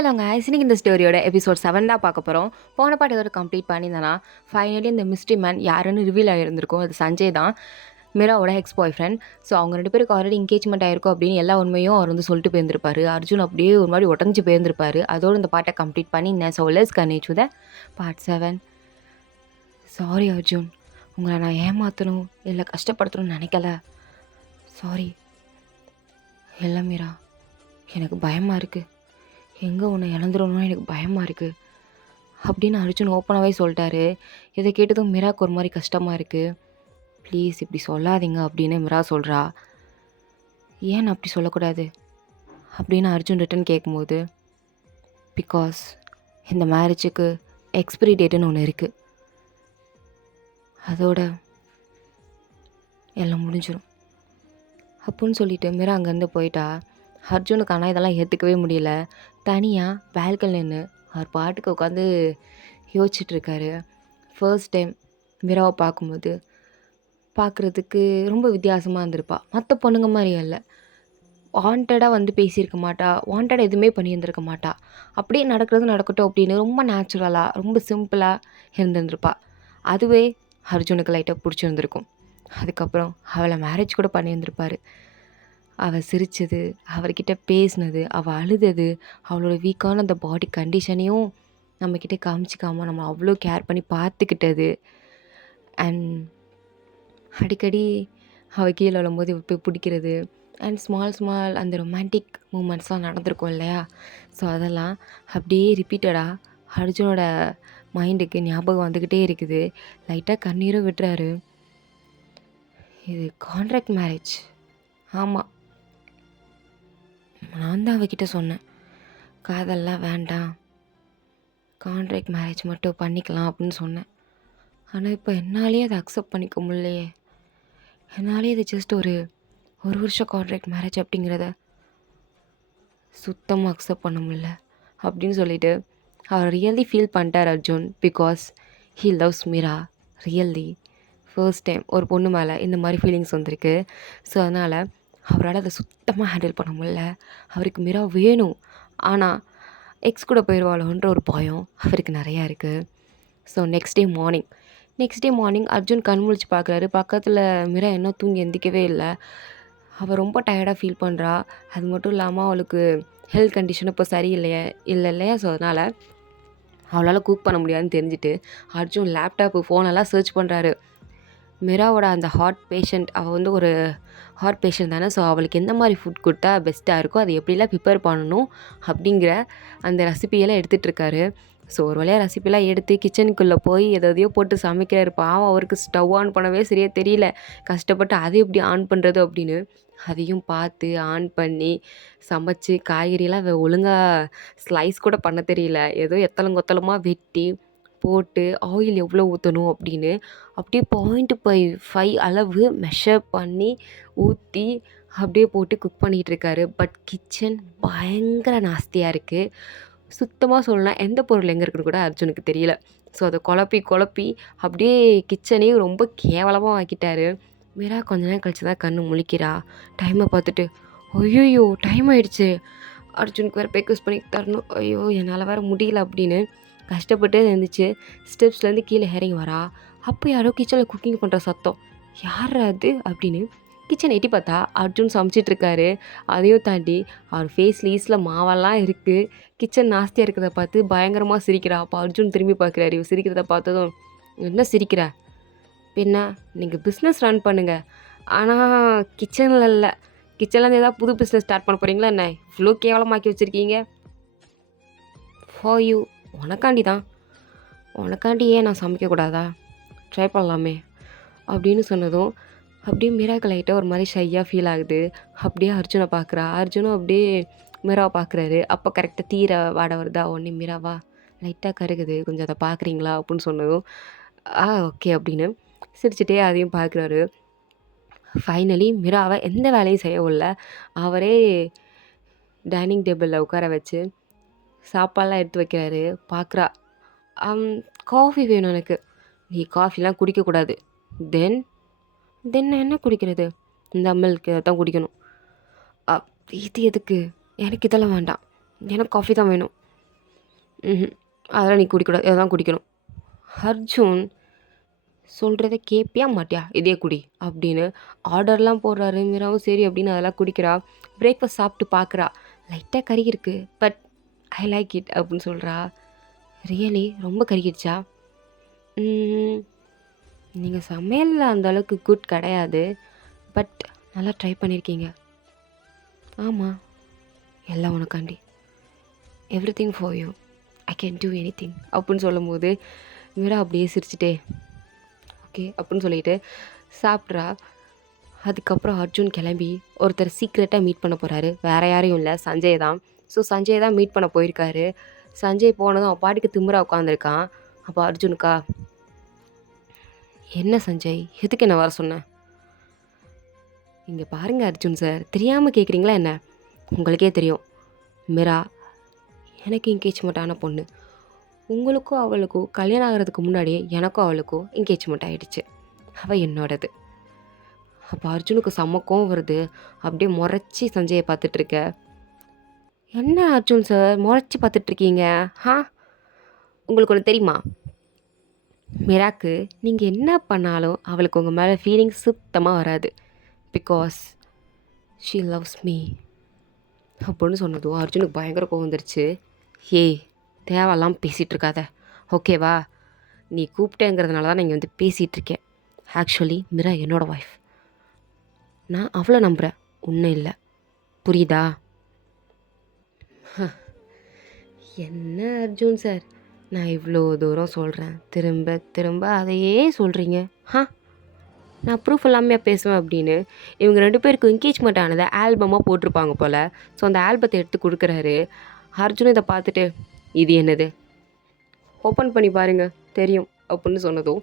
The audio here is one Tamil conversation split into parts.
ஹலோ கைஸ், இன்னைக்கு இந்த ஸ்டோரியோட எபிசோட் 7 தான் பார்க்க போகிறோம். போன பாட்டு இதோட கம்ப்ளீட் பண்ணியிருந்தேன்னா ஃபைனலி இந்த மிஸ்ட்ரி மேன் யாருன்னு ரிவீல் ஆகியிருந்திருக்கும். அது சஞ்சய் தான், மீராவோட எக்ஸ் பாய் ஃப்ரெண்ட். ஸோ அவங்க 2 பேருக்கு ஆல்ரெடி என்கேஜ்மெண்ட் ஆயிருக்கும் அப்படின்னு எல்லா உண்மையும் அவர் வந்து சொல்லிட்டு போயிருந்திருப்பாரு. அர்ஜுன் அப்படியே ஒரு மாதிரி உடஞ்சி போயிருந்திருப்பாரு. அதோடு இந்த பாட்டை கம்ப்ளீட் பண்ணியிருந்தேன். So let's continue the part 7. Sorry Arjun, உங்களை நான் ஏமாற்றணும் இல்லை கஷ்டப்படுத்தணும்னு நினைக்கல. சாரி. இல்லை மீரா, எனக்கு பயமாக இருக்குது. எங்கே உன்னை இழந்துடணும்னு எனக்கு பயமாக இருக்குது அப்படின்னு அர்ஜுன் ஓப்பனாகவே சொல்லிட்டாரு. இதை கேட்டதும் மிராக்கு ஒரு மாதிரி கஷ்டமாக இருக்குது. ப்ளீஸ் இப்படி சொல்லாதீங்க அப்படின்னு மிரா சொல்கிறா. ஏன் நான் அப்படி சொல்லக்கூடாது அப்படின்னு அர்ஜுன் ரிட்டன் கேட்கும்போது, பிகாஸ் இந்த மேரேஜுக்கு எக்ஸ்பிரி டேட்டுன்னு ஒன்று இருக்குது, அதோட எல்லாம் முடிஞ்சிடும் அப்புடின்னு சொல்லிட்டு மிரா அங்கேருந்து போயிட்டா. அர்ஜுனுக்கு ஆனால் இதெல்லாம் ஏற்றுக்கவே முடியல. தனியாக பால்கனி நின்று அவர் பாட்டுக்கு உட்காந்து யோசிச்சுட்ருக்காரு. ஃபர்ஸ்ட் டைம் மிராவை பார்க்கும்போது பார்க்குறதுக்கு ரொம்ப வித்தியாசமாக இருந்திருப்பா. மற்ற பொண்ணுங்க மாதிரி இல்லை. வாண்டடாக வந்து பேசியிருக்க மாட்டா, வாண்டடாக எதுவுமே பண்ணியிருந்திருக்க மாட்டா. அப்படியே நடக்கிறது நடக்கட்டும் அப்படின்னு ரொம்ப நேச்சுரலாக ரொம்ப சிம்பிளாக இருந்திருந்திருப்பா. அதுவே அர்ஜுனுக்கு லைட்டாக பிடிச்சிருந்துருக்கும். அதுக்கப்புறம் அவளை மேரேஜ் கூட பண்ணியிருந்திருப்பார். அவள் சிரித்தது, அவர்கிட்ட பேசினது, அவள் அழுதது, அவளோட வீக்கான அந்த பாடி கண்டிஷனையும் நம்மக்கிட்ட காமிச்சிக்காமல் நம்ம அவ்வளோ கேர் பண்ணி பார்த்துக்கிட்டது. அண்ட் அடிக்கடி அவள் கீழே விழும்போது போய் பிடிக்கிறது. அண்ட் ஸ்மால் அந்த ரொமான்டிக் மூமெண்ட்ஸ்லாம் நடந்திருக்கும் இல்லையா? ஸோ அதெல்லாம் அப்படியே ரிப்பீட்டடாக அர்ஜுனோட மைண்டுக்கு ஞாபகம் வந்துக்கிட்டே இருக்குது. லைட்டாக கண்ணீரும் விட்டுறாரு. இது கான்ட்ராக்ட் மேரேஜ். ஆமாம், நான் தான் அவகிட்ட சொன்னேன், காதல்லாம் வேண்டாம், கான்ட்ராக்ட் மேரேஜ் மட்டும் பண்ணிக்கலாம் அப்படின்னு சொன்னேன். ஆனால் இப்போ என்னாலே அதை அக்செப்ட் பண்ணிக்க முடியலையே. என்னாலே இது ஜஸ்ட் ஒரு வருஷம் கான்ட்ராக்ட் மேரேஜ் அப்படிங்கிறத சுத்தமாக அக்செப்ட் பண்ண முடியல அப்படின்னு சொல்லிட்டு அவர் ரியலி ஃபீல் பண்ணிட்டார் Arjun. Because he loves Meera really. First time ஒரு பொண்ணு மேலே இந்த மாதிரி ஃபீலிங்ஸ் வந்திருக்கு. ஸோ அதனால் அவரால் அதை சுத்தமாக ஹேண்டில் பண்ண முடியல. அவருக்கு மீரா வேணும், ஆனால் எக்ஸ் கூட போயிடுவாளோன்ற ஒரு பயம் அவருக்கு நிறையா இருக்குது. So next day morning Arjun கண் முழிச்சு பார்க்குறாரு. பக்கத்தில் மீரா இன்னும் தூங்கி எந்திக்கவே இல்லை. அவள் ரொம்ப டயர்டாக ஃபீல் பண்ணுறா. அது மட்டும் இல்லாமல் அவளுக்கு ஹெல்த் கண்டிஷன் இப்போ சரியில்லையா இல்லையா. ஸோ அதனால் அவளால் குக் பண்ண முடியாதுன்னு தெரிஞ்சுட்டு அர்ஜுன் லேப்டாப்பு ஃபோனெல்லாம் சர்ச் பண்ணுறாரு. மிராவோட அந்த ஹார்ட் பேஷண்ட், அவள் வந்து ஒரு ஹார்ட் பேஷண்ட் தானே. ஸோ அவளுக்கு எந்த மாதிரி ஃபுட் கொடுத்தா பெஸ்ட்டாக இருக்கோ அதை எப்படிலாம் ப்ரிப்பேர் பண்ணணும் அப்படிங்கிற அந்த ரெசிபியெல்லாம் எடுத்துகிட்ருக்காரு. ஸோ ஒரு வழியாக ரெசிபிலாம் எடுத்து கிச்சனுக்குள்ளே போய் எதையோ போட்டு சமைக்கிறாரு. பாவம், அவருக்கு ஸ்டவ் ஆன் பண்ணவே சரியாக தெரியல. கஷ்டப்பட்டு அதை எப்படி ஆன் பண்ணுறது அப்படின்னு அதையும் பார்த்து ஆன் பண்ணி சமைச்சு காய்கறியெல்லாம் ஒழுங்காக ஸ்லைஸ் கூட பண்ண தெரியல. ஏதோ எத்தலங்கொத்தலமாக வெட்டி போட்டு ஆயில் எவ்வளோ ஊற்றணும் அப்படின்னு அப்படியே 0.5 அளவு மெஷர் பண்ணி ஊற்றி அப்படியே போட்டு குக் பண்ணிகிட்ருக்காரு. பட் கிச்சன் பயங்கர நாஸ்தியாக இருக்குது. சுத்தமாக சொல்லலாம் எந்த பொருள் எங்கே இருக்குன்னு கூட அர்ஜுனுக்கு தெரியல. ஸோ அதை குழப்பி அப்படியே கிச்சனையும் ரொம்ப கேவலமாக ஆக்கிட்டாரு. மீரா கொஞ்ச நேரம் கழிச்சு தான் கண்ணு முழிக்கிறா. டைமை பார்த்துட்டு, ஐயோ டைம் ஆயிடுச்சு, அர்ஜுனுக்கு வேறு பேக்கஸ் பண்ணி தரணும், ஐயோ என்னால் வேறு முடியல அப்படின்னு கஷ்டப்பட்டு இருந்துச்சு. ஸ்டெப்ஸ்லேருந்து கீழே இறங்கி வரா. அப்போ யாரோ கிச்சனில் குக்கிங் பண்ணுற சத்தம். யார் அது அப்படின்னு கிச்சன் எட்டி பார்த்தா அர்ஜுன் சமைச்சிட்ருக்காரு. அதையும் தாண்டி அவர் ஃபேஸ் லீஸில் மாவெல்லாம் இருக்குது. கிச்சன் நாஸ்தியாக இருக்கிறத பார்த்து பயங்கரமாக சிரிக்கிறா. அப்போ அர்ஜுன் திரும்பி பார்க்குறாரு. இவ சிரிக்கிறத பார்த்ததும், என்ன சிரிக்கிற, பின்ன நீங்கள் பிஸ்னஸ் ரன் பண்ணுங்கள், ஆனால் கிச்சனில் இல்லை, கிச்சன்லேருந்து ஏதாவது புது பிஸ்னஸ் ஸ்டார்ட் பண்ண போகிறீங்களா என்ன, இவ்வளோ கேவலமாக்கி வச்சுருக்கீங்க. ஃபார் யூ, உனக்காண்டி தான், உனக்காண்டி ஏன் நான் சமைக்கக்கூடாதா, ட்ரை பண்ணலாமே அப்படின்னு சொன்னதும் அப்படியே மீராக்கு லைட்டாக ஒரு மாதிரி ஷையாக ஃபீல் ஆகுது. அப்படியே அர்ஜுனை பார்க்குறா. அர்ஜுனும் அப்படியே மீராவை பார்க்குறாரு. அப்போ கரெக்டாக தீர வாட வருதா. உடனே மீராவா லைட்டாக கருகுது, கொஞ்சம் அதை பார்க்குறீங்களா அப்படின்னு சொன்னதும் ஓகே அப்படின்னு சிரிச்சுட்டே அதையும் பார்க்குறாரு. ஃபைனலி மீராவை எந்த வேலையும் செய்யவில்ல. அவரே டைனிங் டேபிளில் உட்கார வச்சு சாப்பாடெலாம் எடுத்து வைக்கிறாரு. பார்க்குறா. காஃபி வேணும் எனக்கு. நீ காஃபிலாம் குடிக்கக்கூடாது. தென் என்ன குடிக்கிறது, இந்த மில்க் தான் குடிக்கணும். இது எதுக்கு, எனக்கு இதெல்லாம் வேண்டாம், எனக்கு காஃபி தான் வேணும். ம்ஹ்ம். அதெல்லாம் நீ குடிக்கக்கூடாது. இததான் குடிக்கணும். அர்ஜுன் சொல்றத கேட்பியா மாட்டியா? இதே குடி அப்படின்னு ஆர்டர்லாம் போடுறாரு. மீராவும் சரி அப்படின்னு அதெல்லாம் குடிக்கிறா. பிரேக்ஃபாஸ்ட் சாப்பிட்டு பார்க்குறா. லைட்டா கருகிருக்கு. பட் ஐ லைக் இட் அப்படின்னு சொல்றா. ரியலி ரொம்ப கருகிடுச்சா? ம். நீங்க சமையல்ல அந்த அளவுக்கு குட் கிடையாது. பட் நல்லா ட்ரை பண்ணியிருக்கீங்க. ஆமா. எல்லாம் உனக்காண்டி. Everything for you. I can do anything அப்படின்னு சொல்லும்போது மீரா அப்படியே சிரிச்சுட்டே ஓகே அப்படின்னு சொல்லிட்டு சாப்பிட்றா. அதுக்கப்புறம் அர்ஜுன் கிளம்பி ஒருத்தர் சீக்ரெட்டாக மீட் பண்ண போகிறாரு. வேற யாரையும் இல்லை, சஞ்சய் தான். ஸோ சஞ்சய் தான் மீட் பண்ண போயிருக்காரு. சஞ்சய் போனதும் அவன் பாட்டுக்கு திமிரா உட்காந்துருக்கான். அப்போ அர்ஜுனுக்கா, என்ன சஞ்சய், எதுக்கு என்ன வர சொன்னேன்? இங்கே பாருங்க அர்ஜுன் சார், தெரியாமல் கேட்குறீங்களா என்ன? உங்களுக்கே தெரியும், மீரா எனக்கு என்கேஜ்மெண்ட் ஆன பொண்ணு. உங்களுக்கும் அவளுக்கும் கல்யாணம் ஆகிறதுக்கு முன்னாடியே எனக்கும் அவளுக்கும் என்கேஜ்மெண்ட் ஆகிடுச்சு. அவள் என்னோடது. அப்போ அர்ஜுனுக்கு செம்ம கோவம் வருது. அப்படியே முறைச்சி சஞ்சயை பார்த்துட்ருக்க. என்ன அர்ஜுன் சார் முறைச்சி பார்த்துட்ருக்கீங்க? ஆ, உங்களுக்கு ஒன்று தெரியுமா? மிராக்கு நீங்கள் என்ன பண்ணாலும் அவளுக்கு உங்கள் மேலே ஃபீலிங்ஸ் சுத்தமாக வராது. பிகாஸ் ஷீ லவ்ஸ் மீ அப்படின்னு சொன்னதும் அர்ஜுனுக்கு பயங்கர கோவம் வந்துருச்சு. ஏய், தேவையெல்லாம் பேசிகிட்டு இருக்காத, ஓகேவா? நீ கூப்பிட்டேங்கிறதுனால தான் நான் இங்கே வந்து பேசிகிட்ருக்கேன். ஆக்சுவலி மிரா என்னோடய ஒய்ஃப். நான் அவளை நம்புகிறேன், ஒன்றும் இல்லை. புரியுதா? என்ன அர்ஜுன் சார், நான் இவ்வளோ தூரம் சொல்கிறேன், திரும்ப திரும்ப அதையே சொல்கிறீங்க. நான் ப்ரூஃப் எல்லாமே பேசுவேன் அப்படின்னு இவங்க 2 பேருக்கு என்கேஜ்மெண்ட் ஆனதை ஆல்பமாக போட்டிருப்பாங்க போல். ஸோ அந்த ஆல்பத்தை எடுத்து கொடுக்குறாரு. அர்ஜுன் இதை பார்த்துட்டு, இது என்னது, ஓப்பன் பண்ணி பாருங்க தெரியும் அப்படின்னு சொன்னதும்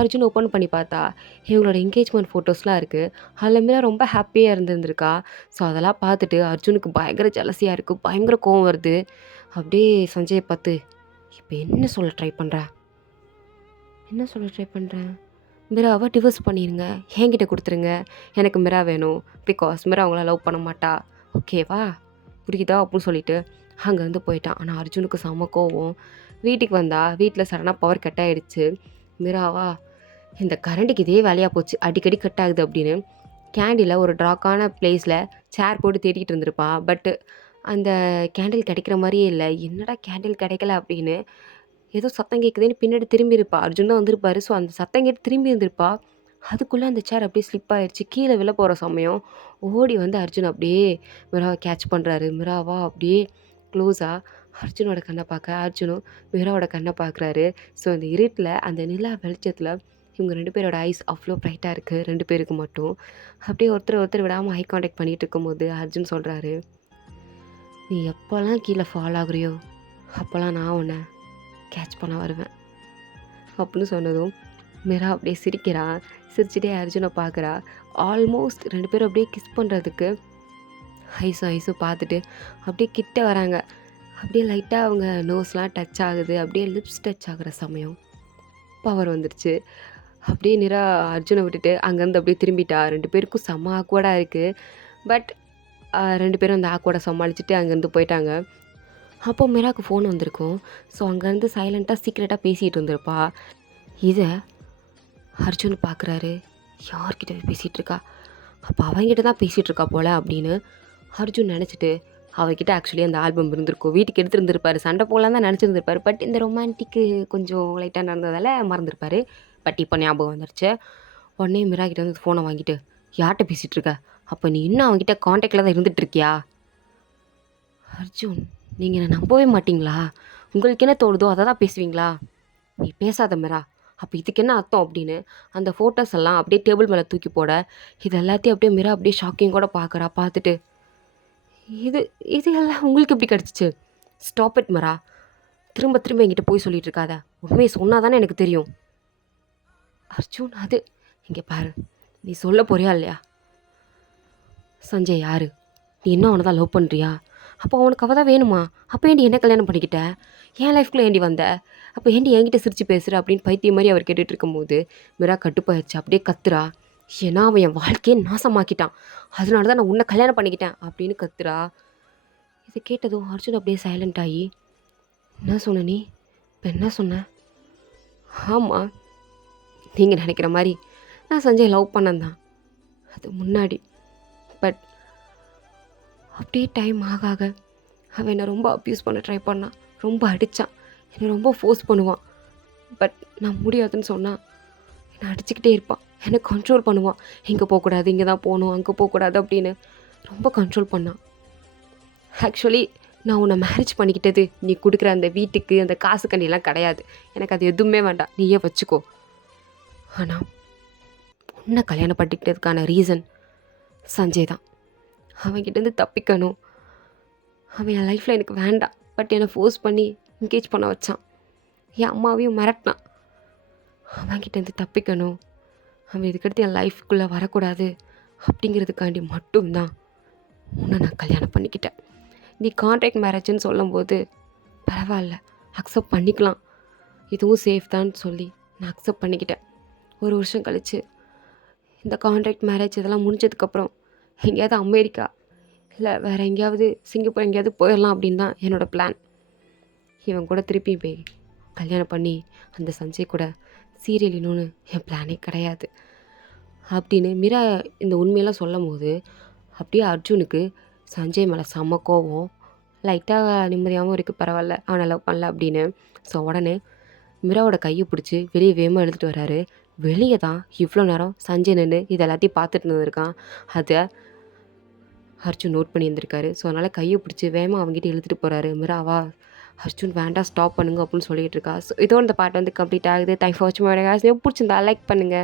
அர்ஜுன் ஓப்பன் பண்ணி பார்த்தா இவங்களோட என்கேஜ்மெண்ட் ஃபோட்டோஸ்லாம் இருக்குது. அதில் மீரா ரொம்ப ஹாப்பியாக இருந்திருந்திருக்கா. ஸோ அதெல்லாம் பார்த்துட்டு அர்ஜுனுக்கு பயங்கர ஜலசியாக இருக்குது, பயங்கர கோவம் வருது. அப்படியே சஞ்சயை பார்த்து, இப்போ என்ன சொல்ல ட்ரை பண்ணுறேன்? மிராவை டிவோர்ஸ் பண்ணிடுங்க, என்கிட்ட கொடுத்துருங்க, எனக்கு மிரா வேணும். பிகாஸ் மிரா அவங்கள லவ் பண்ண மாட்டா, ஓகேவா? புரியுதா அப்படின்னு சொல்லிட்டு அங்கேருந்து போயிட்டான். ஆனால் அர்ஜுனுக்கு செம கோவம். வீட்டுக்கு வந்தா வீட்டில் சடனாக பவர் கட் ஆகிடுச்சு. மிராவா, இந்த கரண்ட்டுக்கு இதே வேலையாக போச்சு, அடிக்கடி கட் ஆகுது அப்படின்னு கேண்டில் ஒரு டார்க்கான பிளேஸில் சேர் போட்டு தேடிக்கிட்டு இருந்திருப்பா. பட்டு அந்த கேண்டில் கிடைக்கிற மாதிரியே இல்லை. என்னடா கேண்டில் கிடைக்கல அப்படின்னு ஏதோ சத்தம் கேட்குதுன்னு பின்னாடி திரும்பி இருப்பா. அர்ஜுன் தான் வந்திருப்பாரு. ஸோ அந்த சத்தம் கேட்டு திரும்பி இருந்திருப்பா. அதுக்குள்ளே அந்த சேர் அப்படியே ஸ்லிப் ஆயிடுச்சு. கீழே விழ போகிற சமயம் ஓடி வந்து அர்ஜுன் அப்படியே மிராவை கேட்ச் பண்ணுறாரு. மிராவா அப்படியே க்ளோஸாக அர்ஜுனோட கண்ணை பார்க்க, அர்ஜுனும் மிராவோட கண்ணை பார்க்குறாரு. ஸோ அந்த இருட்டில் அந்த நிலா வெளிச்சத்தில் இவங்க 2 பேரோட ஐஸ் அவ்வளோ ப்ரைட்டாக இருக்குது, 2 பேருக்கு மட்டும். அப்படியே ஒருத்தர் விடாமல் ஐ கான்டாக்ட் பண்ணிகிட்டு இருக்கும்போது அர்ஜுன் சொல்கிறாரு, நீ எப்போல்லாம் கீழே ஃபால் ஆகுறியோ அப்போல்லாம் நான் உன்னை கேட்ச் பண்ண வருவேன் அப்படின்னு சொன்னதும் மிரா அப்படியே சிரிக்கிறா. சிரிச்சுட்டே அர்ஜுனை பார்க்குறா. ஆல்மோஸ்ட் 2 பேரும் அப்படியே கிஸ் பண்ணுறதுக்கு ஐஸும் பார்த்துட்டு அப்படியே கிட்ட வராங்க. அப்படியே லைட்டாக அவங்க நோஸ்லாம் டச் ஆகுது. அப்படியே லிப்ஸ் டச் ஆகுற சமயம் பவர் வந்துடுச்சு. அப்படியே நிரா அர்ஜுனை விட்டுட்டு அங்கேருந்து அப்படியே திரும்பிட்டா. 2 பேருக்கும் செம்ம ஆக்வர்டாக இருக்குது. பட் 2 பேரும் அந்த ஆக்வர்டை சமாளிச்சுட்டு அங்கேருந்து போயிட்டாங்க. அப்போ மிராக்கு ஃபோன் வந்திருக்கும். ஸோ அங்கேருந்து சைலண்ட்டாக சீக்ரெட்டாக பேசிகிட்டு இருந்திருப்பா. இதை அர்ஜுன் பார்க்குறாரு. யார்கிட்ட பேசிகிட்டு இருக்கா? அப்போ அவங்ககிட்ட தான் பேசிகிட்டு இருக்கா போல் அப்படின்னு அர்ஜுன் நினச்சிட்டு அவகிட்ட ஆக்சுவலி அந்த ஆல்பம் இருந்திருக்கும். வீட்டுக்கு எடுத்துருந்துருப்பார். சண்டை போடலாம் தான் நினச்சிருந்துருப்பார். பட் இந்த ரொமான்டிக்கு கொஞ்சம் லைட்டாக நடந்ததால் மறந்துருப்பார். பட் இப்போ ஞாபகம் வந்துருச்சு. உடனே மிரா கிட்ட வந்து ஃபோனை வாங்கிட்டு, யார்கிட்ட பேசிகிட்டு இருக்க? அப்போ நீ இன்னும் அவங்ககிட்ட காண்டாக்டில் தான் இருந்துகிட்டு இருக்கியா? அர்ஜுன், நீங்கள் என்னை நம்பவே மாட்டிங்களா? உங்களுக்கு என்ன தோணுதோ அதை தான் பேசுவீங்களா? நீ பேசாத மிரா. அப்போ இதுக்கு என்ன அர்த்தம் அப்படின்னு அந்த ஃபோட்டோஸ் எல்லாம் அப்படியே டேபிள் மேலே தூக்கி போட, இது எல்லாத்தையும் அப்படியே மிரா அப்படியே ஷாக்கிங் கூட பார்க்குறா. பார்த்துட்டு, இது இது எல்லாம் உங்களுக்கு எப்படி கிடச்சிச்சு? Stop it Mira. திரும்ப திரும்ப என்கிட்ட போய் சொல்லிட்டு இருக்காத. உண்மையை சொன்னால் தானே எனக்கு தெரியும். அர்ஜுன், அது இங்கே பாரு, நீ சொல்ல போறியா இல்லையா? சஞ்சய் யாரு? நீ என்ன அவனை தான் லவ் பண்ணுறியா? அப்போ அவனுக்கு அவள் தான் வேணுமா? அப்போ ஏண்டி என்ன கல்யாணம் பண்ணிக்கிட்ட? என் லைஃப்குள்ளே ஏண்டி வந்த? அப்போ ஏண்டி என்கிட்ட சிரிச்சு பேசுகிற அப்படின்னு பைத்தியம் மாதிரி அவர் கேட்டுட்டு இருக்கும்போது மிரா கட்டுப்பாயிடுச்சு. அப்படியே கத்துறா. ஏன்னா அவன் என் வாழ்க்கையை நாசமாக்கிட்டான், அதனால தான் நான் உன்னை கல்யாணம் பண்ணிக்கிட்டேன் அப்படின்னு கத்துறா. இதை கேட்டதும் அர்ஜுன் அப்படியே சைலண்ட் ஆகி, என்ன சொன்ன நீ? இப்போ என்ன சொன்ன? ஆமாம், நீங்கள் நினைக்கிற மாதிரி நான் சஞ்சய் லவ் பண்ணேன் தான். அது முன்னாடி. பட் அப்படியே டைம் ஆக ஆக அவன் என்னை ரொம்ப அப்யூஸ் பண்ண ட்ரை பண்ணான். ரொம்ப அடித்தான். என்னை ரொம்ப ஃபோர்ஸ் பண்ணுவான். பட் நான் முடியாதுன்னு சொன்னால் என்னை அடிச்சுக்கிட்டே இருப்பான். என்னை கண்ட்ரோல் பண்ணுவான். இங்கே போகக்கூடாது, இங்கே தான் போகணும், அங்கே போகக்கூடாது அப்படின்னு ரொம்ப கண்ட்ரோல் பண்ணான். ஆக்சுவலி நான் உன்னை மேரேஜ் பண்ணிக்கிட்டது நீ கொடுக்குற அந்த வீட்டுக்கு அந்த காசு கண்ணிலாம் கிடையாது. எனக்கு அது எதுவுமே வேண்டாம், நீயே வச்சுக்கோ. ஆனால் உன்னை கல்யாணம் பண்ணிக்கிட்டதுக்கான ரீசன் சஞ்சய் தான். அவன்கிட்டேருந்து தப்பிக்கணும். அவன் என் லைஃப்பில் எனக்கு வேண்டாம். பட் என்னை ஃபோர்ஸ் பண்ணி என்கேஜ் பண்ண வச்சான். என் அம்மாவையும் மிரட்டினான். அவன்கிட்டேருந்து தப்பிக்கணும், அவன் இதுக்கடுத்து என் லைஃப்குள்ளே வரக்கூடாது அப்படிங்கிறதுக்காண்டி மட்டும்தான் உன்னை நான் கல்யாணம் பண்ணிக்கிட்டேன். நீ கான்ட்ராக்ட் மேரேஜ்னு சொல்லும்போது பரவாயில்ல, அக்செப்ட் பண்ணிக்கலாம், இதுவும் சேஃப் தான் சொல்லி நான் அக்செப்ட் பண்ணிக்கிட்டேன். ஒரு வருஷம் கழித்து இந்த கான்ட்ராக்ட் மேரேஜ் இதெல்லாம் முடிஞ்சதுக்கப்புறம் எங்கேயாவது அமெரிக்கா இல்லை வேறு எங்கேயாவது சிங்கப்பூர் எங்கேயாவது போயிடலாம் அப்படின்னு தான் என்னோடய பிளான். இவன் கூட திருப்பி போய் கல்யாணம் பண்ணி அந்த சஞ்சய் கூட சீரியல் இன்னொன்று என் பிளானே கிடையாது அப்படின்னு மீரா இந்த உண்மையெல்லாம் சொல்லும் போது அப்படியே அர்ஜுனுக்கு சஞ்சய் மேலே செம்ம கோவம். லைட்டாக நிம்மதியாகவும் இருக்குது, பரவாயில்ல அவனை லவ் பண்ணல அப்படின்னு. ஸோ உடனே மீராவோட கையை பிடிச்சி வெளியே வேகமாக எழுதிட்டு வர்றாரு. வெளியே தான் இவ்வளோ நேரம் சஞ்சய் நின்று இது எல்லாத்தையும் பார்த்துட்டு இருந்திருக்கான். அதை அர்ஜுன் நோட் பண்ணி இருந்திருக்காரு. ஸோ அதனால் கையை பிடிச்சி வேகமாக அவங்ககிட்ட இழுத்துட்டு போகிறாரு. மீராவா அர்ஜுன் வேண்டாம் ஸ்டாப் பண்ணுங்க அப்படின்னு சொல்லிட்டு இருக்கா. ஸோ இதோட இந்த பாட்டு வந்து கம்ப்ளீட் ஆகுது. தேங்க்ஸ் ஃபார் வாட்சிங் மை வீடியோ. பிடிச்சிருந்தா லைக் பண்ணுங்கள்.